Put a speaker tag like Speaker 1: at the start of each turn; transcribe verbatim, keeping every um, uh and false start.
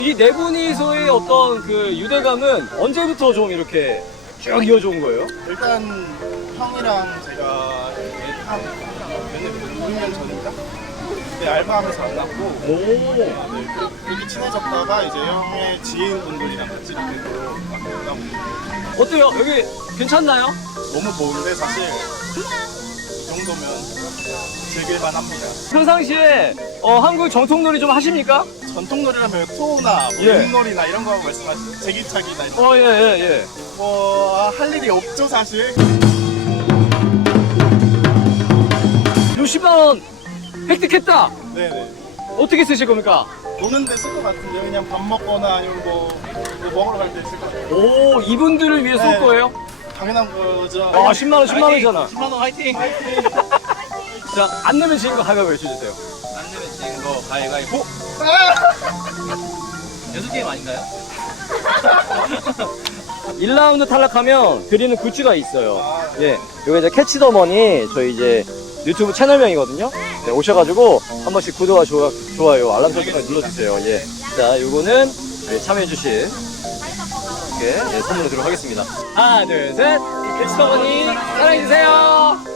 Speaker 1: 이 네 분이서의 어떤 그 유대감은 언제부터 좀 이렇게 쭉 이어져 온 거예요?
Speaker 2: 일단 형이랑 제가 한몇년 육 년 전인가? 그때 알바하면서 만났고
Speaker 1: 오.
Speaker 2: 네, 그렇게 친해졌다가 이제 형의 지인분들이랑 같이 이렇게 막 놀다 보니까
Speaker 1: 어때요? 여기 괜찮나요?
Speaker 2: 너무 좋은데 사실 이 정도면 즐길만 합니다.
Speaker 1: 평상시에 어, 한국 정통놀이 좀 하십니까?
Speaker 2: 전통놀이라면 토나 뭐
Speaker 1: 예.
Speaker 2: 윷놀이나 이런 거 말씀하시죠? 제기차기나 이런 거.
Speaker 1: 어, 예, 예, 예.
Speaker 2: 뭐 할 일이 없죠 사실.
Speaker 1: 육십만 원 획득했다!
Speaker 2: 네네.
Speaker 1: 어떻게 쓰실 겁니까?
Speaker 2: 노는데 쓸 것 같은데 그냥 밥 먹거나 아니면 뭐, 뭐 먹으러 갈 때 쓸 것 같아요.
Speaker 1: 오, 이분들을 위해 쏠
Speaker 2: 네.
Speaker 1: 거예요?
Speaker 2: 당연한 거죠.
Speaker 1: 아, 십만 원, 십만 원이잖아.
Speaker 3: 십만 원 화이팅!
Speaker 1: 자, 안 내면 지금 거 가위바위보 해주세요.
Speaker 3: 안 내면 지금 거 가위가위보! 연습 게임 아닌가요?
Speaker 1: 일 라운드 탈락하면 드리는 굿즈가 있어요. 예, 요게 이제 캐치 더 머니 저희 이제 유튜브 채널명이거든요. 네, 오셔가지고 한 번씩 구독과 좋아, 좋아요, 알람 설정까지 눌러주세요. 예. 자, 요거는 네, 참여해주신 이렇게 예, 선물로 드리도록 하겠습니다. 하나, 둘, 셋. 캐치 더 머니 사랑해주세요.